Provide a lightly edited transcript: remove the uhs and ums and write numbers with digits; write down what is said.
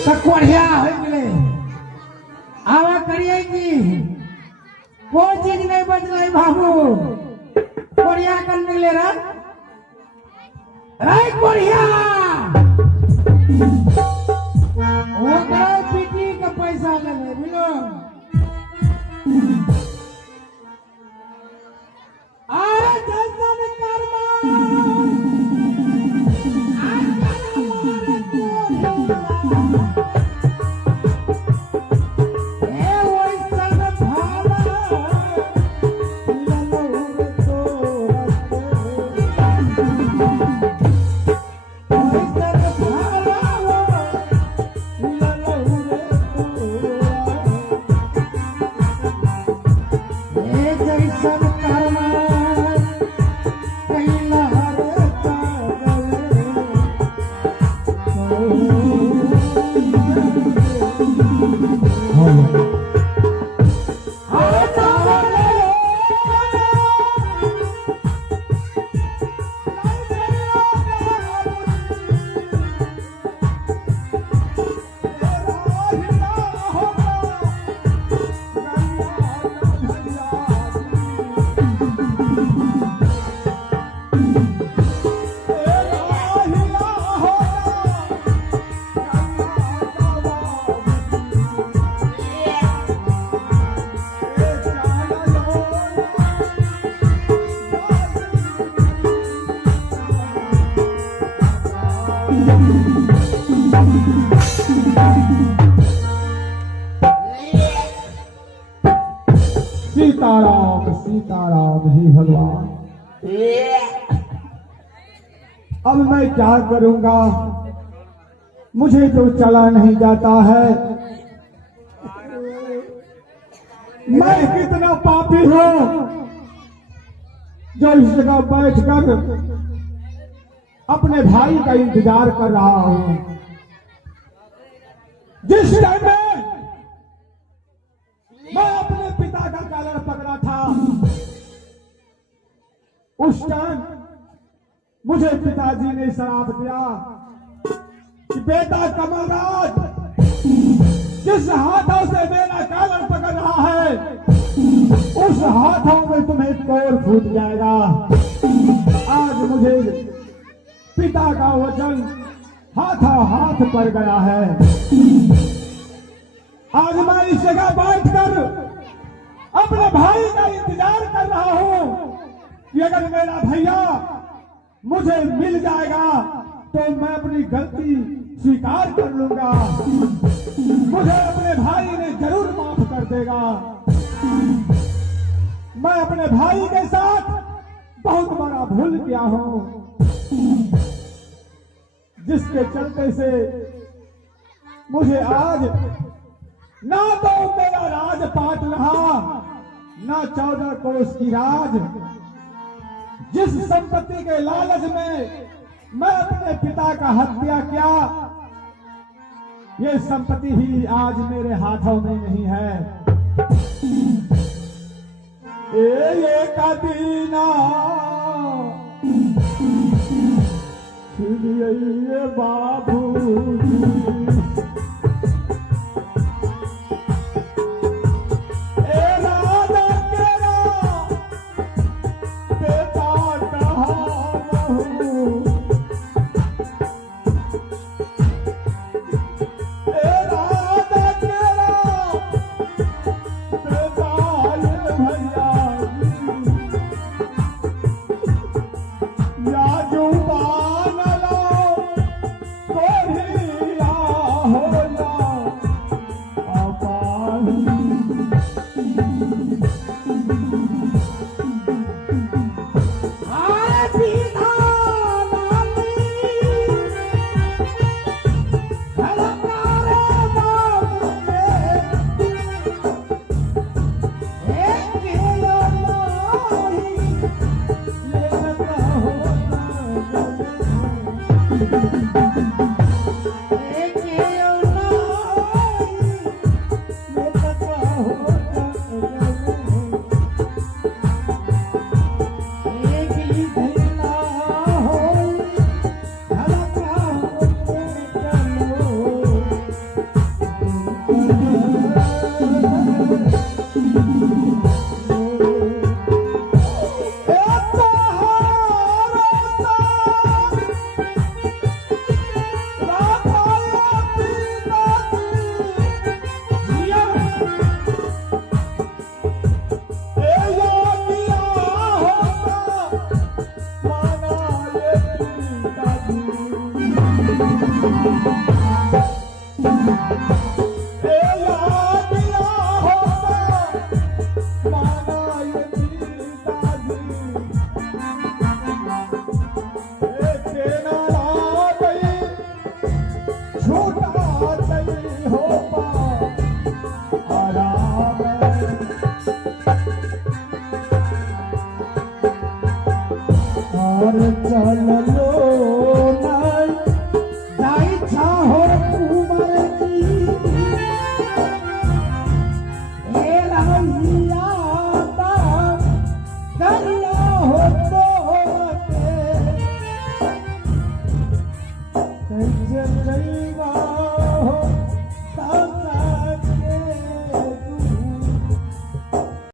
तो कोढ़िया हो गए आवा करिए की कोई चीज नहीं बचल बाबू कोढ़िया कर निकले राय कोढ़िया पीटी का पैसा लगे बोलो सीताराम सीताराम ही भगवान। अब मैं क्या करूंगा, मुझे तो चला नहीं जाता है। मैं कितना पापी हूं जो इस जगह बैठकर अपने भाई का इंतजार कर रहा हूं। जिस टाइम में मैं अपने पिता का कॉलर पकड़ा था, उस टाइम मुझे पिताजी ने श्राप दिया कि बेटा कमलराज, जिस हाथों से मेरा कॉलर पकड़ रहा है, उस हाथों में तुम्हें कोर फूट जाएगा। आज मुझे पिता का वचन हाथों हाथ पड़ गया है। आज मैं इस जगह बैठकर अपने भाई का इंतजार कर रहा हूं कि अगर मेरा भैया मुझे मिल जाएगा तो मैं अपनी गलती स्वीकार कर लूंगा। मुझे अपने भाई ने जरूर माफ कर देगा। मैं अपने भाई के साथ बहुत बड़ा भूल किया हूं, जिसके चलते से मुझे आज ना तो मेरा राजपाट रहा, ना 14 कोस की राज। जिस संपत्ति के लालच में मैं अपने पिता का हत्या किया, ये संपत्ति भी आज मेरे हाथों में नहीं है। ये कदीना बाबू